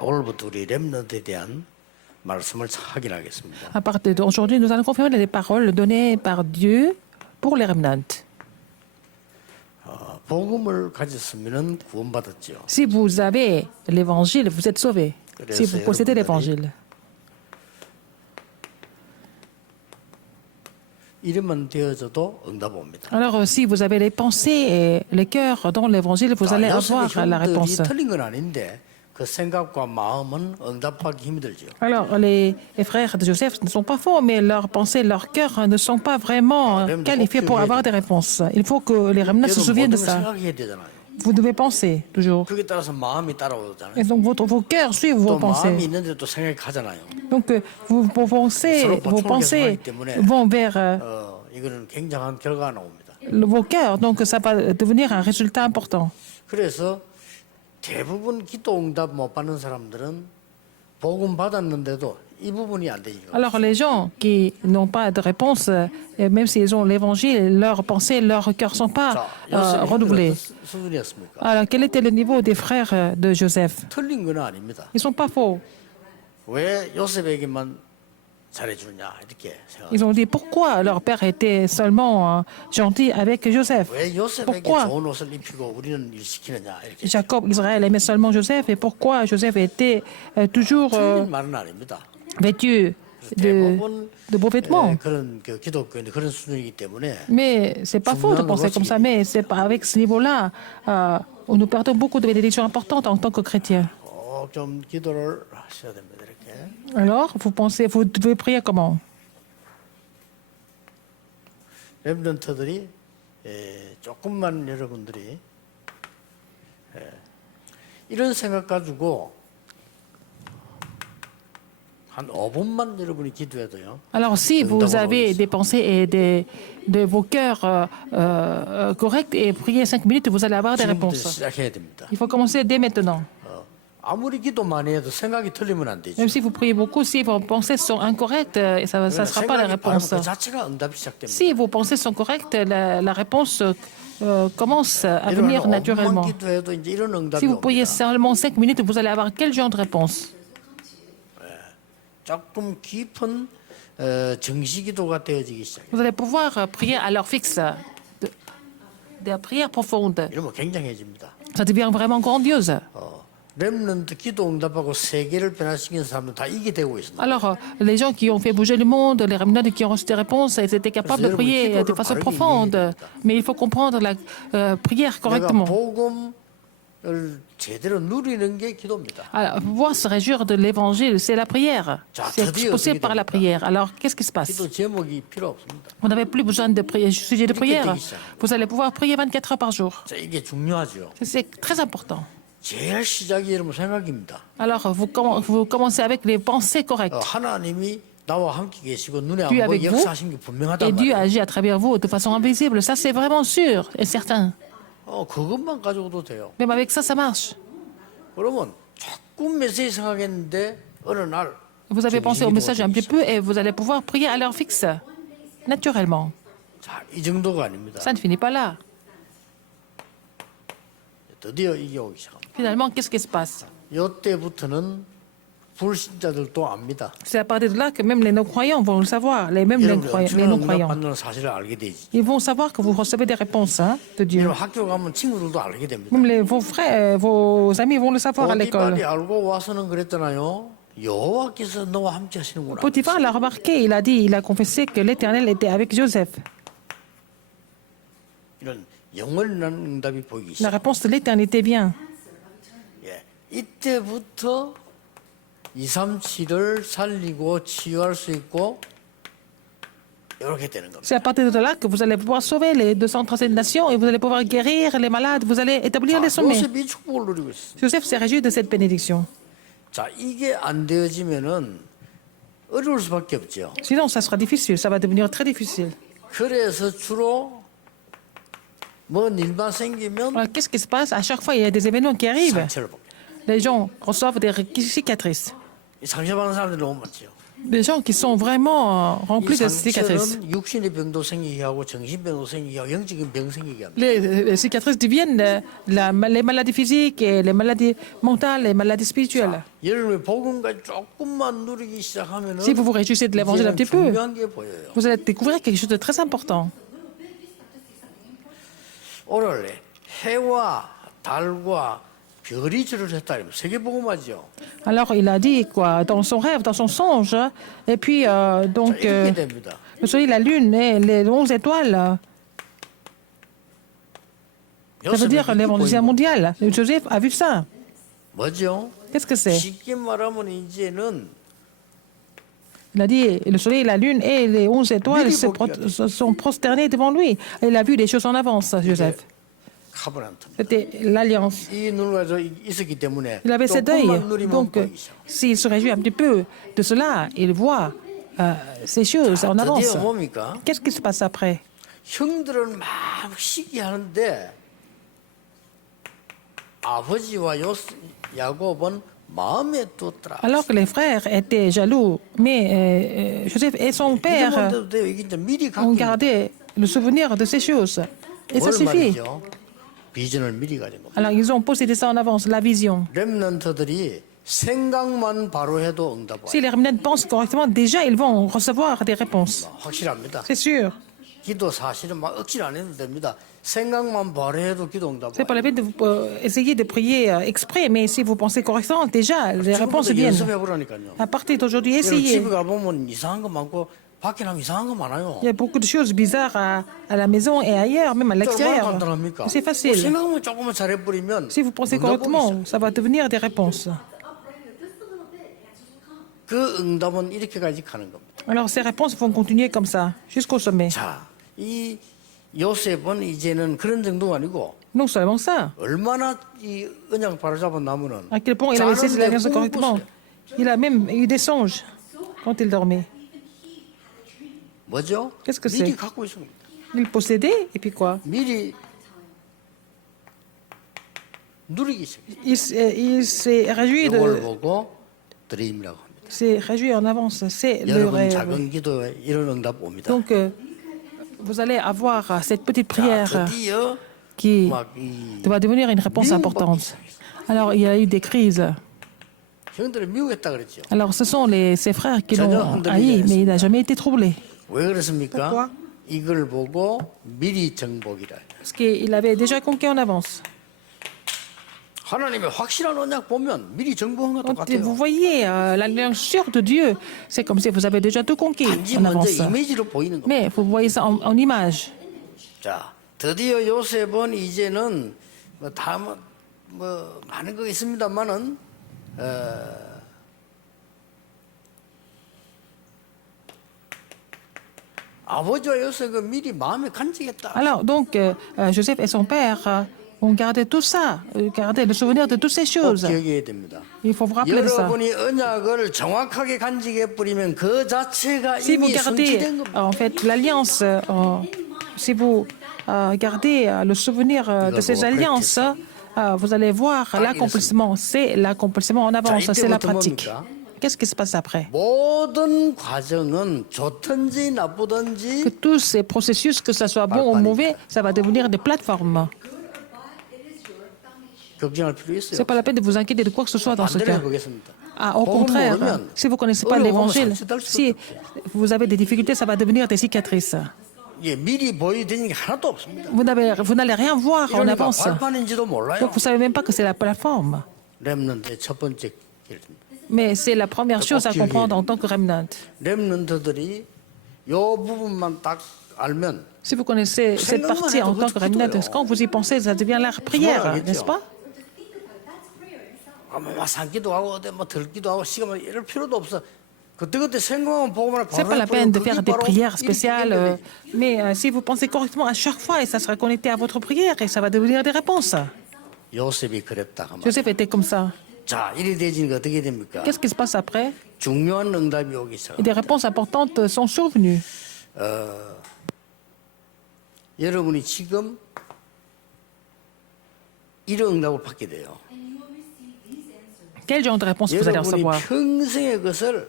오늘부터 우리 렘넌트에 대한 말씀을 확인하겠습니다. À partir d'aujourd'hui, nous allons confirmer les paroles données par Dieu pour les remnants. 복음을 가졌으면 구원받았죠. Si vous avez l'évangile, vous êtes sauvés. Si vous possédez l'évangile. 이름만 되어져도 응답 옵니다. Alors, si vous avez les pensées et les cœurs dans l'évangile, vous allez avoir la réponse. 틀린 건 아닌데 그 생각과 마음은 응답하기 힘들죠. Alors, les frères de Joseph ne sont pas faux, mais leurs pensées, leurs cœurs ne sont pas vraiment qualifiés pour avoir des réponses. Il faut que les remnants se souviennent de ça. 생각해야 되잖아요. Vous devez penser toujours. 그게 따라서 마음이 따라오잖아요. Et donc, vos cœurs suivent 또 vos 마음이 pensées. 있는데 또 생각이 가잖아요. Donc, vos pensées vont vers 이거는 굉장한 결과가 나옵니다. vos cœurs. Donc, ça va devenir un résultat important. 그래서 대부분 기도 응답 못 받는 사람들은 복음 받았는데도 이 부분이 안 되니까. Alors, les gens qui n'ont pas de réponse, et même s'ils ont l'évangile, leurs pensées, leurs cœurs ne sont pas renouvelés. 수준이었습니까? Alors, quel était le niveau des frères de Joseph? 틀린 건 아닙니다. Ils ne sont pas faux. 왜 요셉에게만 잘해주냐 이렇게 생각. Ils ont dit pourquoi leur père était seulement gentil avec Joseph. 왜 요셉에게 Pourquoi 좋은 옷을 입히고 우리는 일 시키느냐 이렇게. Jacob, Israël aimait seulement Joseph et pourquoi Joseph était toujours 틀린 말은 아닙니다. vêtu 대부분 de beaux vêtements. 그런 그 기독교는 그런 수준이기 때문에 Mais c'est pas faux de penser comme ça, mais c'est pas avec ce niveau-là, nous perdons beaucoup de bénédictions importantes en tant que chrétiens. 좀 기도를 하셔야 됩니다. 이렇게. Alors, vous devez prier comment? 렘넌트들이 조금만 여러분들이 이런 생각 가지고 한 5분만 여러분이 기도해도요. Alors, si vous avez des pensées et de vos cœurs corrects et priez 5 minutes, vous allez avoir des 지금부터 réponses. 시작해야 됩니다. Il faut commencer dès maintenant. 아무리 기도 많이 해도 생각이 틀리면 안 되죠. Même si vous priez beaucoup, si vos pensées sont incorrectes, ça ne sera pas la 생각이 바로 réponse. 그 자체가 응답이 시작됩니다. Si vos pensées sont correctes, la réponse commence à venir naturellement. 기도해도 이제 이런 응답이 Si vous priez 옵니다. seulement 5 minutes, vous allez avoir quel genre de réponse? 조금 깊은 정시기도가 되어지기 시작해요. Vous allez pouvoir prier à l'heure fixe, des prières profondes. 이러면 굉장해집니다. Ça devient vraiment grandiose. 렘넌트 기도 응답하고 세계를 변화시킨 사람들 다 이게 되고 있습니다. Alors, les gens qui ont fait bouger le monde, les remnants qui ont reçu des réponses, ils étaient capables de prier de façon profonde. Mais il faut comprendre la prière 내가 correctement. 복음을 제대로 누리는 게 기도입니다. Alors, pouvoir se réjouir de l'évangile, c'est la prière. C'est possible par la prière. Alors, qu'est-ce qui se passe? 기도 제목이 필요 없습니다. Vous n'avez plus besoin de sujet de prière. Vous allez pouvoir prier 24 heures par jour. 자, 이게 중요하죠. C'est très important. 제일 시작이 여러분 생각입니다. Alors, vous commencez avec les pensées correctes. 하나님이 나와 함께 계시고 눈에 안 Dieu 보여 avec vous, 역사하신 게 et 분명하단 Dieu 말이에요. agit à travers vous de façon invisible. Ça, c'est vraiment sûr et certain. 그것만 가지고도 돼요. Même avec ça, ça marche. 그러면 조금 메시지 생각했는데 어느 날 Vous avez pensé au message un petit peu et vous allez pouvoir prier à l'heure fixe, naturellement. 자, 이 정도가 아닙니다. Ça ne finit pas là. 드디어 이게 오기 시작합니다. Finalement, qu'est-ce qui se passe? 이때부터는 불신자들도 압니다. C'est à partir de là que même les non-croyants vont le savoir, même les 엄청난 응답 non-croyants. 받는 사실을 알게 되지. Ils vont savoir que vous recevez des réponses de Dieu. 여러분 학교 가면 친구들도 알게 됩니다. Même vos frères, vos amis vont le savoir à l'école. 보디발이 알고 와서는 그랬잖아요. 여호와께서 너와 함께 하시는구나. Potiphar l'a remarqué, il a confessé que l'Éternel était avec Joseph. 이런 영원한 응답이 보이기 La 시작. réponse de l'éternité vient. 예, 이때부터 237을 살리고 치유할 수 있고 이렇게 되는 겁니다. C'est à partir de là que vous allez pouvoir sauver les 237 nations et vous allez pouvoir guérir les malades, vous allez établir les sommets. 요셉이 축복을 누리고 있습니다. Joseph s'est réjoui de cette bénédiction. 자, 이게 안 되어지면은 어려울 수밖에 없죠. Sinon, ça sera difficile, ça va devenir très difficile. 그래서 주로 뭔 일만 생기면 Alors, qu'est-ce qui se passe? À chaque fois, il y a des événements qui arrivent. 상처를 받게. Les gens reçoivent des cicatrices. 이 상처받는 사람들이 너무 많죠. des gens qui sont vraiment 이 remplis de cicatrices. 상처는 육신의 병도 생기게 하고 정신병도 생기게 하고 영적인 병 생기게 합니다. Les cicatrices deviennent les maladies physiques et les maladies mentales, les maladies spirituelles. 여러분이 복음과 조금만 누리기 시작하면은 Si vous vous réjouissez de l'évangile un 이제는 petit peu, 중요한 게 보여요. vous allez découvrir quelque chose de très important. 오늘 해와 달과 별이 절을 했다 이러면 세계 복음하죠. Alors il a dit quoi dans son rêve, dans son songe, et puis donc 이렇게 됩니다. le soleil, la lune et les 11 étoiles, ça veut dire l'évangile mondial. Joseph a vu ça. 뭐죠? Qu'est-ce que c'est? 쉽게 말하면 이제는 Il a dit le soleil, la lune et les 11 étoiles se sont prosternés devant lui. Et il a vu des choses en avance, Joseph. 카브란트. C'était l'alliance. 이 눈을 가지고 있었기 때문에 Il avait cet œil. 조금만 누리면 Donc, 보이기 시작. s'il se réjouit un petit peu de cela, il voit ces choses en avance. 드디어 뭡니까? Qu'est-ce qui se passe après? 형들은 막 시기하는데 아버지와 야곱은 마음에 두었더라. Alors que les frères étaient jaloux, mais Joseph et son père 잊어버려도 돼요. 이게 이제 미리 ont 갖기 gardé le souvenir de ces choses. Et ça 뭘 suffit. 말이죠? 비전을 미리 가진 겁니다. Alors ils ont possédé ça en avance, la vision. 렘넌트들이 생각만 바로 해도 응답 와요. Si les remnants pensent correctement, déjà ils vont recevoir des réponses. 확실합니다. C'est sûr. 기도 사실은 막 억지로 안 해도 됩니다. 생각만 바로 해도 기도 응답 C'est pas 와요. la peine de essayer de prier exprès, mais si vous pensez correctement, déjà les réponses 지금부터 viennent. 연습해 보라니까요. À partir d'aujourd'hui, 여러분 essayez. 집에 가보면 이상한 거 많고 밖에 나면 이상한 거 많아요. Il y a beaucoup de choses bizarres à la maison et ailleurs, même à 얼마나 l'extérieur. 간단합니까? C'est facile. 생각만 조금만 잘해버리면 Si vous pensez 응답 오기 correctement, 시작해요. ça va devenir des réponses. 그 응답은 이렇게까지 가는 겁니다. Alors ces réponses vont continuer comme ça, jusqu'au sommet. 자, 이 요셉은 이제는 그런 정도가 아니고 Non seulement ça, 얼마나 이 언약 바로잡아 나면은 à quel point il avait saisi l'alliance correctement. Il a même eu des songes quand il dormait. 뭐죠? Qu'est-ce que 미리 c'est? 갖고 있습니다. Il possédait, et puis quoi? 미리 누리기 시작해요. Il s'est réjoui 이걸 보고 드림이라고 합니다. c'est réjoui en avance, c'est le 여러분 rêve. 작은 기도에 이런 응답 옵니다. Donc, vous allez avoir cette petite 자, prière 드디어 qui 막이 va devenir une réponse importante. Alors, il y a eu des crises. 형들을 미워했다 그랬죠. Alors, ce sont ses frères qui l'ont haï, mais il n'a jamais été troublé. 왜 그렇습니까? Pourquoi? 이걸 보고 미리 정복이라. Parce qu'il avait déjà conquis en avance. 하나님의 확실한 언약 보면 미리 정복한 것 Quand vous 똑같아요. voyez l'alliance sûre de Dieu, c'est comme si vous avez déjà tout conquis 단지 en 먼저 avance. 이미지로 보이는 겁니다. Mais vous voyez ça en image. 자, 드디어 요셉은 이제는 뭐 많은 거 있습니다만은 아버지와 요셉은 미리 마음에 간직했다. Alors, donc, Joseph et son père ont gardé tout ça, gardé le souvenir de toutes ces 꼭 choses. 기억해야 됩니다. Il faut vous rappeler de ça. 여러분이 언약을 정확하게 간직해 버리면 그 자체가 Si vous 이미 gardez, 성취된 겁니다. en fait, l'alliance, si vous gardez le souvenir de ces alliances, vous allez voir l'accomplissement. C'est l'accomplissement en avance, c'est la pratique. Qu'est-ce qui se passe après? 모든 과정은 좋든지 나쁘든지 Que tous ces processus, que ce soit bon ou mauvais, ça va devenir des plateformes. 걱정할 필요 Ce 있어요. n'est pas la peine de vous inquiéter de quoi que ce soit dans ce 반대로 cas. 해보겠습니다. Au 복음 contraire, 모르면 si vous ne connaissez pas 어려움은 l'évangile, 상처될 수밖에 si 없어요. vous avez des difficultés, ça va devenir des cicatrices. 예, 미리 보여드리는 게 하나도 없습니다. Vous n'allez rien voir en 이러니까 avance. 발판인지도 몰라요. Donc vous ne savez même pas que c'est la plateforme. 렘넌트의 첫 번째 길입니다. Mais c'est la première chose à comprendre en tant que remnant. 렘넌트들이 요 부분만 딱 알면 Si vous connaissez cette partie en tant que remnant, quand vous y pensez, ça devient la prière, n'est-ce pas? 막 산기도 하고 어디 뭐 들기도 하고 시간 이럴 필요도 없어. 그때그때 생각만 보고만 C'est pas la peine de faire des prières spéciales, mais si vous pensez correctement à chaque fois, et ça sera connecté à votre prière et ça va devenir des réponses. 요셉이 그랬다. Joseph était comme ça. 자, 이래 되지니까 어떻게 됩니까? Qu'est-ce qui se passe après? 중요한 응답이 오기 시작. Et des réponses importantes sont survenues. 여러분이 지금 이런 응답을 받게 돼요. Quel genre de réponse vous allez 여러분이 recevoir? 평생의 것을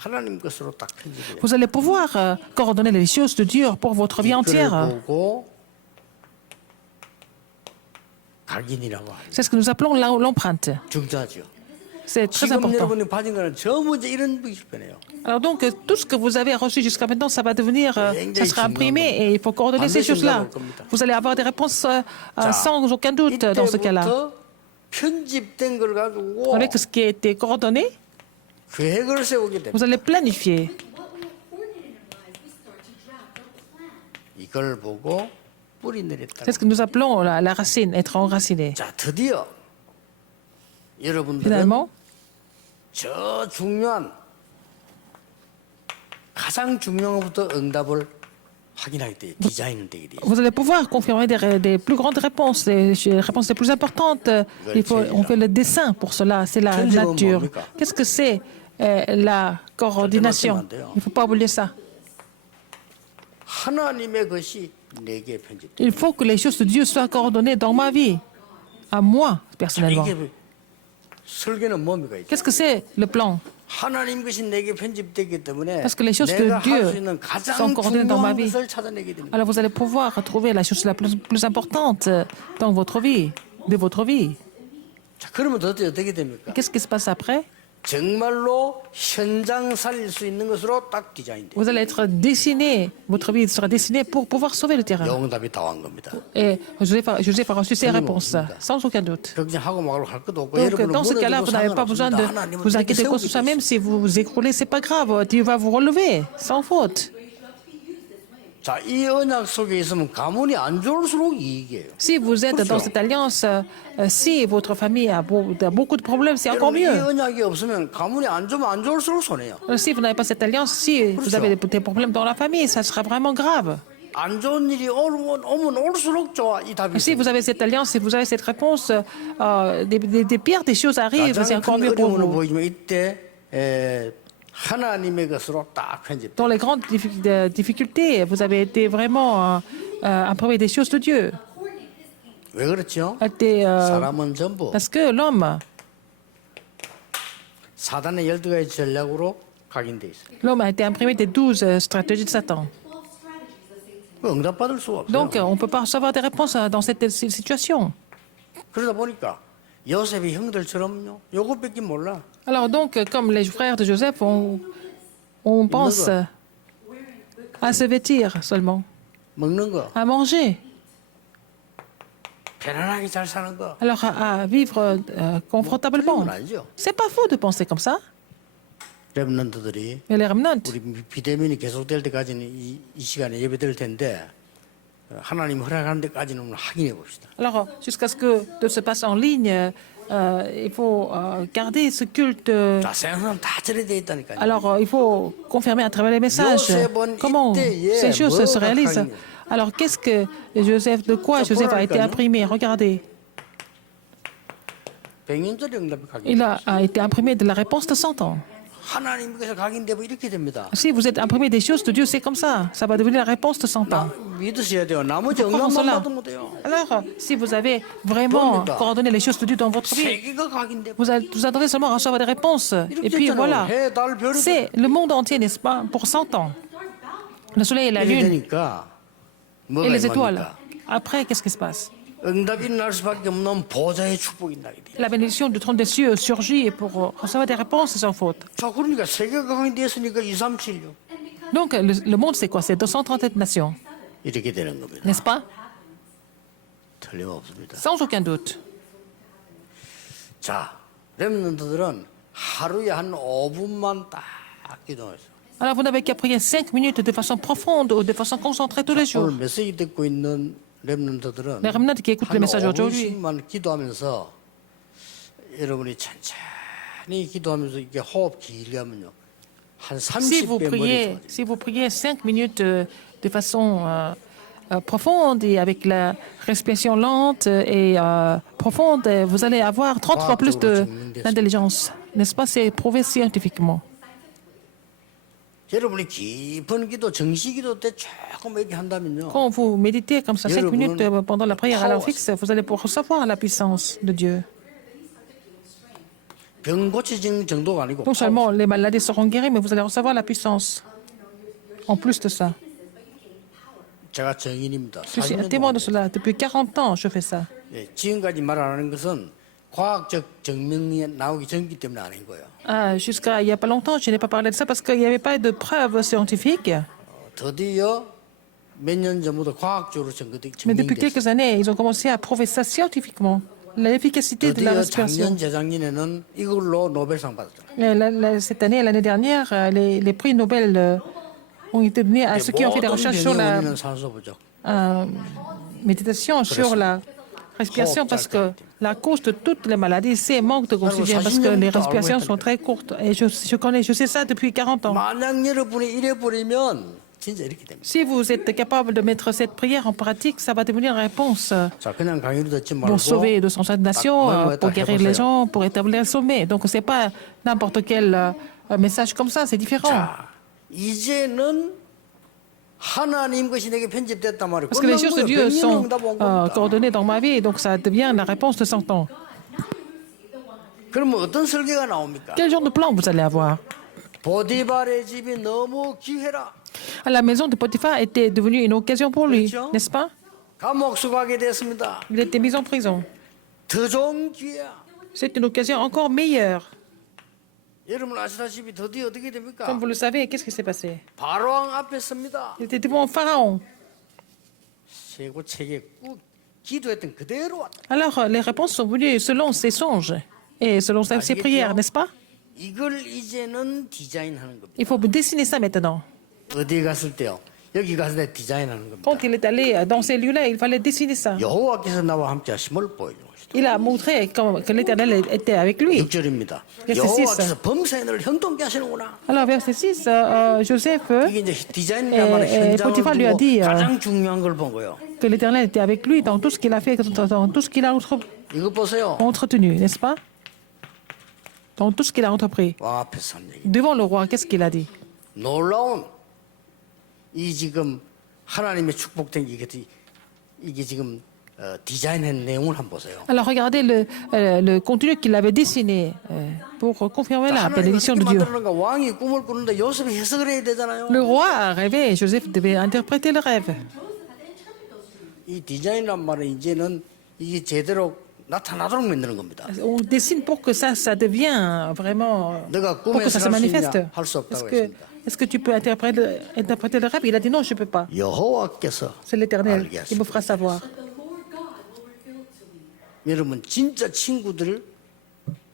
하나님 것으로 딱 편집해요. Vous allez pouvoir coordonner les choses de Dieu pour votre vie 이걸 entière. 보고 각인이라고 하죠. C'est ce que nous appelons l'empreinte. 중요하죠. C'est très 지금 important. 여러분이 받은 거는 전부 이제 이런 형편이에요. Alors donc, tout ce que vous avez reçu jusqu'à maintenant, ça va devenir, ça sera imprimé et il faut coordonner ces choses-là. Vous allez avoir des réponses sans aucun doute dans ce cas-là. 이때부터 편집된 걸 가지고 Avec ce qui a été coordonné, 계획을 세우게 됩니다. vous allez planifier. 이걸 보고 뿌리 내렸다. C'est ce que nous appelons la racine, être enraciné. 자, 드디어 여러분들은 Finalement, 저 중요한 가장 중요한 것부터 응답을 확인하게 돼 디자인을 되게 돼. vous allez pouvoir confirmer des plus grandes réponses, les réponses les plus importantes. On fait le dessin pour cela, c'est la nature. Qu'est-ce que c'est la coordination? Il ne faut pas oublier ça. 하나님의 것이 내게 편집돼. Il faut que les choses de Dieu soient coordonnées dans ma vie, à moi personnellement. 이게 설계는 뭡니까? 이게? Qu'est-ce que c'est le plan? 하나님 것이 내게 편집되기 때문에 Parce que les choses 내가 de Dieu 할 수 있는 가장 sont coordonnées dans ma 중요한 vie. 것을 찾아내게 됩니다. Alors vous allez pouvoir trouver la chose la plus importante dans votre vie, de votre vie. 자, 그러면 어떻게 됩니까? Qu'est-ce qui se passe après? 정말로 현장 살릴 수 있는 것으로 딱 디자인돼. Vous allez être dessiné, votre vie sera dessinée pour pouvoir sauver le terrain. 영답이 다 온 겁니다. Et Joseph a reçu ses réponses, sans aucun doute. 걱정하고 말고 할 것도 없고 Donc, 여러분은 dans ce cas-là, vous n'avez pas besoin de vous inquiéter quoi que ce soit, même si vous vous écroulez, c'est pas grave. Dieu va vous relever, sans faute. 자, 이 언약 속에 있으면 가문이 안 좋을수록 이익이에요. Si vous êtes dans cette alliance, si votre famille a beaucoup de problèmes, c'est encore 여러분, 이 mieux. 언약이 없으면 가문이 안 좋으면 안 좋을수록 손해요. Si vous n'avez pas cette alliance, si vous avez des problèmes dans la famille, ça sera vraiment grave. 안 좋은 일이 오면 올수록 좋아. 이 답이 Si vous avez cette alliance, si vous avez cette réponse, des pires des choses arrivent, c'est 가장 encore 큰 mieux pour 어려움은 vous. 보이지만 이때 하나님의 것으로 딱 편집. Dans les grandes difficultés, vous avez été vraiment imprégné des choses de Dieu. 왜 그렇죠? 사람은 전부 Parce que l'homme 사단의 12가지 전략으로 각인돼 있어요. a été imprimé des 12 stratégies de Satan. 응답받을 수가 없어요. Donc, on ne peut pas recevoir des réponses dans cette situation. 그러다 보니까 요셉의 형들처럼요. 요것밖에 몰라. Alors donc, comme les frères de Joseph, on pense à se vêtir seulement, 먹는 거, à manger, 편안하게 잘 사는 거. alors à vivre confortablement. 그건 아니죠. C'est pas faux de penser comme ça, 렘넌트들이 mais les remnants, 우리 비대면이 계속될 때까지는 이 시간에 예배될 텐데 하나님 허락하는 데까지는 확인해 봅시다. alors jusqu'à ce que tout se passe en ligne, il faut garder ce culte. 자, 세상 다 저래 돼 있다니까요. Alors, il faut confirmer à travers les messages comment ces choses se réalisent. Alors, qu'est-ce que Joseph, de quoi Joseph a été imprimé? Regardez, 100년짜리 응답이 각인. il a été imprimé de la réponse de 100 ans. 하나님께서 각인되면 이렇게 됩니다. Si vous êtes imprimé des choses de Dieu, c'est comme ça. Ça va devenir la réponse de 100 ans. 믿으셔야 돼요. 나머지 Comment 응답만 cela? 받으면 돼요. Alors, si vous avez vraiment coordonné les choses de Dieu dans votre vie, 세계가 각인돼. vous attendez seulement à recevoir des réponses. Et puis voilà, 해, 달, 별이 c'est le monde entier, n'est-ce pas, pour 100 ans. Le soleil et la 이렇게 lune 되니까 et 뭐가 les étoiles. 임합니까? Après, qu'est-ce qui se passe? 응답이 일어날 수밖에 없는 보좌의 축복이 나게 돼요. La bénédiction du trône des cieux surgit pour recevoir des réponses sans faute. 자, 그러니까 세계가 각인됐으니까 2, 3, 7, 6 Donc, le monde, c'est quoi? C'est 237 nations, 이렇게 되는 겁니다. n'est-ce pas? 틀림없습니다. Sans aucun doute. 자, 렘넌트들은 하루에 한 5분만 딱 기도해서 Alors, vous n'avez qu'à prier 5 minutes de façon profonde ou de façon concentrée tous les jours. 오늘 메시지 듣고 있는 렘넌트들은 Les remnants qui écoutent le 한 message aujourd'hui, 5분씩만 기도하면서 여러분이 천천히 기도하면서 이렇게 호흡 길게 하면요. 한 si 30배 머리 좋아져요. vous priez 5 minutes de façon profonde et avec la respiration lente et profonde, vous allez avoir 30 fois plus d'intelligence. N'est-ce pas? C'est prouvé scientifiquement. 여러분이 깊은 기도, 정시기도 때 조금 이렇게 한다면요. Quand vous méditez comme ça 5 minutes pendant la prière à l'heure fixe, vous allez pouvoir recevoir la puissance de Dieu. 병 고쳐지는 정도가 아니고 Non seulement les maladies seront guéries, mais vous allez recevoir la puissance. En plus de ça. 제가 증인입니다. Je suis un 40년 témoin 동안. de cela. Depuis 40 ans, je fais ça. 예, 지금까지 말 안 하는 것은 과학적 증명이 나오기 전이기 때문에 아닌 거예요. Jusqu'à il n'y a pas longtemps, je n'ai pas parlé de ça parce qu'il n'y avait pas de preuves scientifiques. 드디어 몇 년 전부터 과학적으로 Mais depuis 증명됐어요. quelques années, ils ont commencé à prouver ça scientifiquement. L'efficacité de la 드디어 respiration. 작년 재작년에는 이걸로 노벨상 받았잖아요. Et cette année et l'année dernière, les prix Nobel ont été donnés à ceux qui ont fait des 모든 recherches 병의 sur la 원인은 산소 부족. méditation, sur la respiration, parce que la cause de toutes les maladies, c'est manque d'oxygène, parce que les respirations sont très courtes. Et je sais ça depuis 40 ans. 만약 여러분이 이래 버리면 진짜 이렇게 됩니다. Si vous êtes capable de mettre cette prière en pratique, ça va devenir une réponse 자, 그냥 강의로 듣지 말고 pour sauver de son nation, pour guérir les gens, pour établir le sommet. Donc, ce n'est pas n'importe quel message comme ça, c'est différent. 자, 이제는 하나님 것이 내게 편집됐단 말이에요. Parce que les choses de Dieu sont 응답 온 겁니다. coordonnées dans ma vie, donc ça devient la réponse de 100 ans. 그러면 어떤 설계가 나옵니까? Quel genre de plan vous allez avoir? 보디발의 집이 너무 기회라. La maison de Potiphar était devenue une occasion pour lui, n'est-ce pas? 감옥 수가게 됐습니다. Il était mis en prison. 더 좋은 기회야. C'est une occasion encore meilleure. 여러분 아시다시피 드디어 어떻게 됩니까? Comme vous le savez, qu'est-ce qui s'est passé? 바로왕 앞에 섭니다. Il était devant Pharaon. 세고 책에 꾹 기도했던 그대로 왔다. Alors, les réponses sont venues selon ses songes et selon ses prières, n'est-ce pas? 이걸 이제는 디자인하는 겁니다. Il faut dessiner ça maintenant. 어디에 갔을 때요? 여기 갔을 때 디자인하는 겁니다. Quand il est allé dans ces lieux-là, il fallait dessiner ça. 여호와께서 나와 함께 하심을 보여주고 있다. Il a montré que l'Éternel était avec lui. 6절입니다. Verset 여호와께서 범사인을 형통케 하시는구나. Alors, verset 6, Joseph, 이게 이제 디자인이야말로 현장을 포티파 lui a dit, 두고 가장 중요한 걸 본 거예요. que l'Éternel était avec lui dans tout ce qu'il a fait, dans tout ce qu'il a 이거 보세요. entretenu, n'est-ce pas? Dans tout ce qu'il a entrepris. 왕 앞에서 한 얘기. Devant le roi, qu'est-ce qu'il a dit? 놀라운 이 지금 하나님의 축복된 이게 지금 디자인한 내용을 한번 보세요. Alors regardez le contenu qu'il avait dessiné pour confirmer la 하나님은 bénédiction de 어떻게 Dieu. 만드는가? 왕이 꿈을 꾸는데 요셉이 해석을 해야 되잖아요. Le roi a rêvé et Joseph devait interpréter le rêve. 이 디자인이란 말은 이제는 이게 제대로 나타나도록 만드는 겁니다. On dessine pour que ça devienne vraiment, 내가 pour que 꿈에서 ça se 할 수 manifeste. 있냐? 할 수 없다고 했습니다. Est-ce que tu peux interpréter le rêve? Il a dit non, je ne peux pas. 여호와께서 C'est l'Éternel 알게 qui me fera savoir. 여러분 진짜 친구들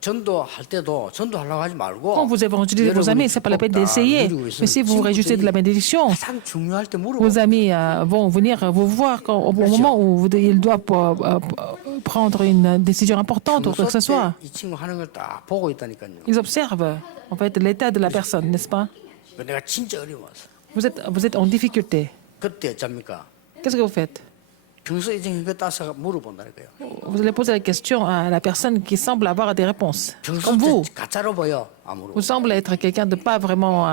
전도할 때도 전도하려고 하지 말고 Quand vous évangélisez vos amis, ce n'est pas la peine d'essayer. Mais si vous vous réjouissez de la bénédiction, 가장 중요할 때 물어보. vos amis vont venir vous voir au moment où ils doivent prendre une décision importante ou quoi que ce soit. 이 친구 하는 걸 딱 보고 있다니까요. Ils observent en fait l'état de la personne, n'est-ce pas? 내가 진짜 어려워서 Vous êtes en difficulté. 그때 어쩝니까? Qu'est-ce que vous faites? 평소 이제 이거 따서 물어본다니까요. Vous allez poser la question à la personne qui semble avoir des réponses. 평소 Comme vous, 때 가짜로 보여 아무로. vous semblez être quelqu'un de pas vraiment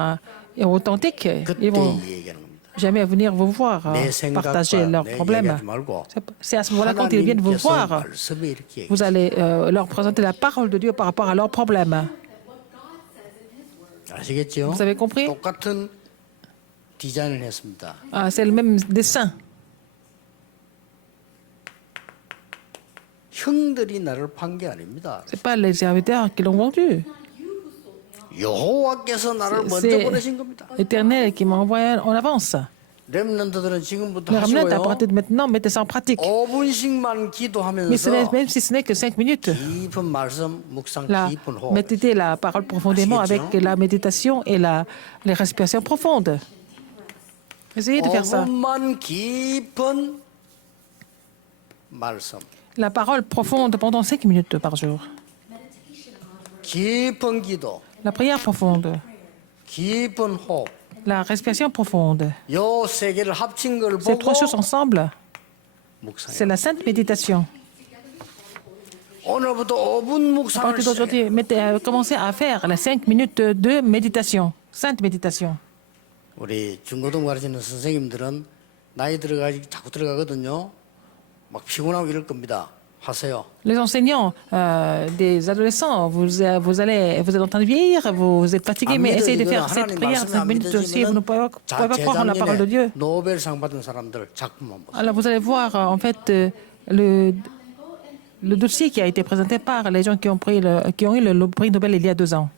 authentique. 그때 Ils vont 이 얘기하는 겁니다. jamais venir vous voir, 내 생각과 partager leurs 내 problèmes. 얘기하지 말고 C'est à ce moment-là, quand ils viennent vous 하나님께서 voir, 말씀에 이렇게 얘기해. vous allez leur présenter la parole de Dieu par rapport à leurs problèmes. 아시겠죠? Vous avez compris? 똑같은 디자인을 했습니다. C'est le même dessin. 형들이 나를 판 게 아닙니다. Ce n'est pas les serviteurs qui l'ont vendu. 여호와께서 나를 먼저 C'est 보내신 겁니다. l'Éternel qui m'a envoyé en avance. 렘넌트들은 지금부터 Les remnants, à 하시고요. partir de maintenant, mettez ça en pratique. 5분씩만 Mais 기도하면서 même si ce n'est que 5 minutes, 깊은 말씀, 묵상, là, 깊은 호흡. méditez la parole profondément avec la méditation et les respirations profondes. Essayez de faire ça. 5분만 깊은 말씀, La parole profonde pendant 5 minutes par jour. 깊은 기도, La prière profonde. 깊은 호흡. La respiration profonde. 요 세 개를 합친 걸 Ces 보고 trois choses ensemble, 묵상. c'est la sainte méditation. 오늘부터 5분 À 묵상을 partir d'aujourd'hui, commencez à faire les 5 minutes de méditation, sainte méditation. 우리 중고등 가르치는 선생님들은 나이 들어가지 자꾸 들어가거든요. 막 피곤하고 이럴 겁니다. 하세요. Les enseignants des adolescents, vous êtes en train de vieillir, vous êtes fatigué, mais essayez de faire cette prière 5 minutes aussi. Vous ne pouvez pas croire en la parole de Dieu. 노벨상 받은 사람들 작품만 보세요. Alors vous allez voir en fait le dossier qui a été présenté par les gens qui ont eu le prix Nobel il y a 2 ans.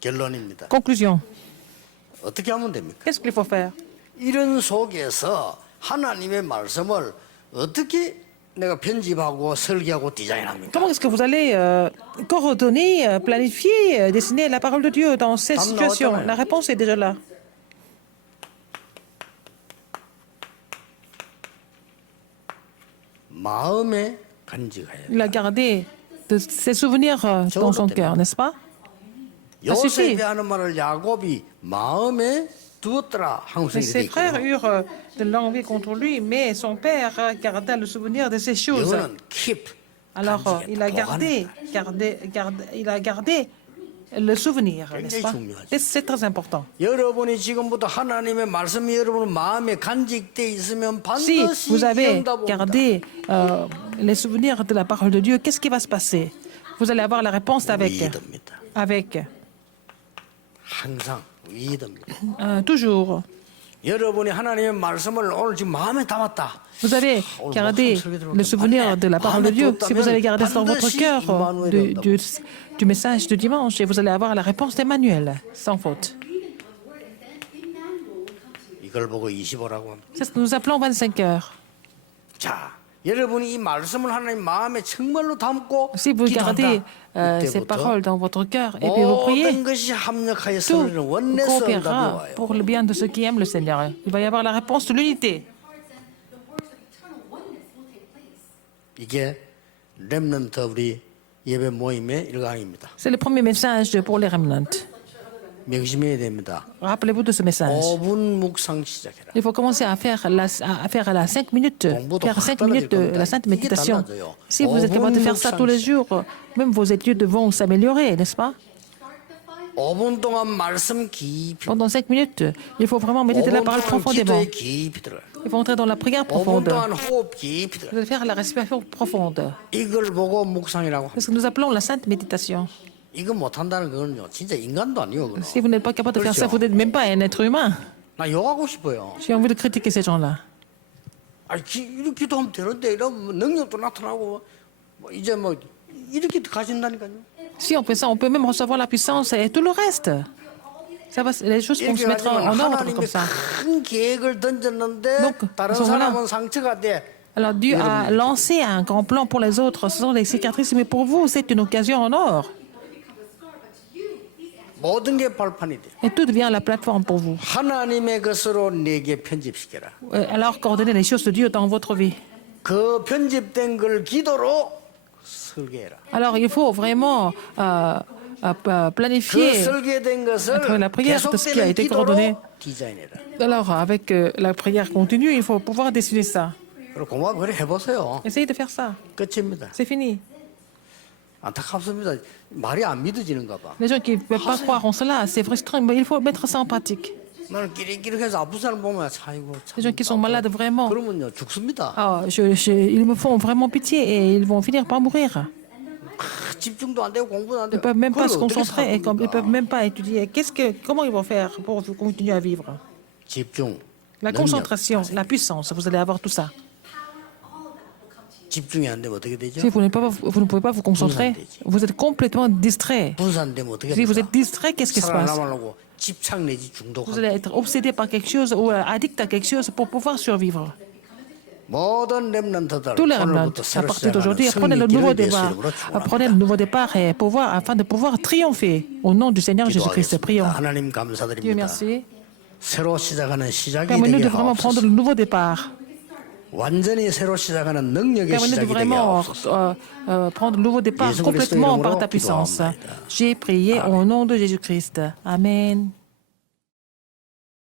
결론입니다. Conclusion. 어떻게 하면 됩니까? Qu'est-ce qu'il faut faire? 이런 속에서 하나님의 말씀을 어떻게 내가 편집하고 설계하고 디자인합니까? Comment est-ce que vous allez coordonner, planifier, dessiner la parole de Dieu dans cette situation? La réponse est déjà là. 마음에 간직해야 Il a gardé de ses souvenirs dans son cœur, n'est-ce pas? 요셉이 하는 말을 야곱이 마음에 두었더라. 한국성에 Mais ses frères eurent de l'envie contre lui, mais son père garda le souvenir de ces choses. 이거는 keep. Alors, il a gardé le souvenir, n'est-ce pas? Et c'est très important. 여러분이 지금부터 하나님의 말씀이 여러분 마음에 간직돼 있으면 Si 반드시 vous avez 응답 옵니다. gardé les souvenirs de la parole de Dieu, qu'est-ce qui va se passer? Vous allez avoir la réponse 위기됩니다. avec 항상 위기됩니다. toujours. 여러분이 하나님의 말씀을 오늘 지금 마음에 담았다. Vous avez gardé le souvenir de la parole de Dieu. Si vous avez gardé ça dans votre cœur du message de dimanche, et vous allez avoir la réponse d'Emmanuel, sans faute. 이걸 보고 25라고 합니다. C'est ce que nous appelons 25 heures. 자, 여러분이 이 말씀을 하나님 마음에 정말로 담고 Si vous gardez 기도한다. ces 이때부터 paroles dans votre cœr et puis vous priez, 모든 것이 합력하여 tout 서로를 원내서 응답이 coopérera 와요. pour le bien de ceux qui aiment le Seigneur. Il va y avoir la réponse de l'unité. 이게 렘넌트 우리 예배 모임의 일강입니다. C'est le premier message pour les remnants. 명심해야 됩니다. Rappelez-vous de ce message. 5분 묵상 시작해라. Il faut commencer à faire la 5 minutes, faire 5 minutes de la sainte méditation. Si vous êtes capable de faire ça tous les jours, même vos études vont s'améliorer, n'est-ce pas? 5분 동안 말씀 깊이 Pendant 5 minutes, il faut vraiment méditer la 5분 parole 동안 profondément. 기도에 깊이 들어가. Il faut entrer dans la prière 5분 profonde. 동안 호흡 깊이 들어가. Vous allez faire la respiration profonde. 이걸 보고 묵상이라고 합니다. C'est ce que nous appelons la sainte méditation. 이거 못한다는 거는요. 진짜 인간도 아니요. 그거. Si vous n'êtes pas capable de faire ça, vous n'êtes même pas un être humain. 나 욕하고 싶어요. J'ai envie de critiquer ces gens-là. 아니 이렇게 기도하면 되는데 이런 능력도 나타나고 뭐 이제 뭐 이렇게 가진다니까요. Si on fait ça, on peut même recevoir la puissance et tout le reste. Ça va, les choses vont se 이렇게 mettre 가지면 en ordre 하나님이 comme ça. 큰 계획을 던졌는데 Donc, 다른 à ce moment-là, 사람은 상처가 돼. Alors Dieu a lancé un grand plan pour les autres. Ce sont des cicatrices, mais pour vous, c'est une occasion en or. 모든 게 발판이 돼. Et tout devient la plateforme pour vous. 하나님의 것으로 내게 편집시켜라. Alors coordonnez les choses de Dieu dans votre vie. 그 편집된 걸 기도로 설계해라. Alors il faut vraiment 그 planifier 설계된 것을 entre la prière de ce qui a 계속되는 été 기도로 coordonné. 디자인해라. Alors avec la prière continue, il faut pouvoir dessiner ça. 그리고 고마워 그래 해보세요. Essayez de faire ça. 끝입니다. C'est fini. 안타깝습니다. 말이 안 믿어지는가 봐. Les gens qui ne peuvent pas croire en cela, c'est frustrant, mais il faut mettre ça en pratique. 나는 끼리끼리해서 아픈 사람 보면 아이고 참. Les gens qui sont malades vraiment, 그러면요 죽습니다. ils me font vraiment pitié et ils vont finir par mourir. 집중도 안 되고 공부도 안 Ils ne 되고. peuvent même pas se 그걸 어떻게 concentrer et ils ne 삽니까? peuvent même pas étudier. Comment ils vont faire pour continuer à vivre? 집중. La 능력. concentration, la puissance, vous allez avoir tout ça. 집중이 안 되면 어떻게 되죠? Si vous ne pouvez pas vous concentrer, vous êtes complètement distrait. 분산되면 어떻게 Si vous 됩니까? êtes distrait, qu'est-ce qui se passe? 살아남으려고 집착 내지 Vous 중독. allez être obsédé par quelque chose ou addict à quelque chose pour pouvoir survivre. 모든 렘넌트들 Tous les remnants, 오늘부터 à 새로 partir d'aujourd'hui, 시작하는 prenez le nouveau 승리길을 départ. 예수 이름으로 축원합니다. Prenez le nouveau départ et afin de pouvoir triompher. Au nom du Seigneur Jésus-Christ, prions. 기도하겠습니다. 하나님 Dieu 감사드립니다. merci. 새로 시작하는 시작이 Permettez-nous 되게 de vraiment prendre 하옵소서. le nouveau départ. 완전히 새로 시작하는 능력의 Permettez-nous de 시작이 되게 vraiment 하옵소서. prendre le nouveau départ Jésus-Christ complètement par ta 이름으로 puissance. 기도합니다. J'ai prié au nom de Jésus-Christ. Amen.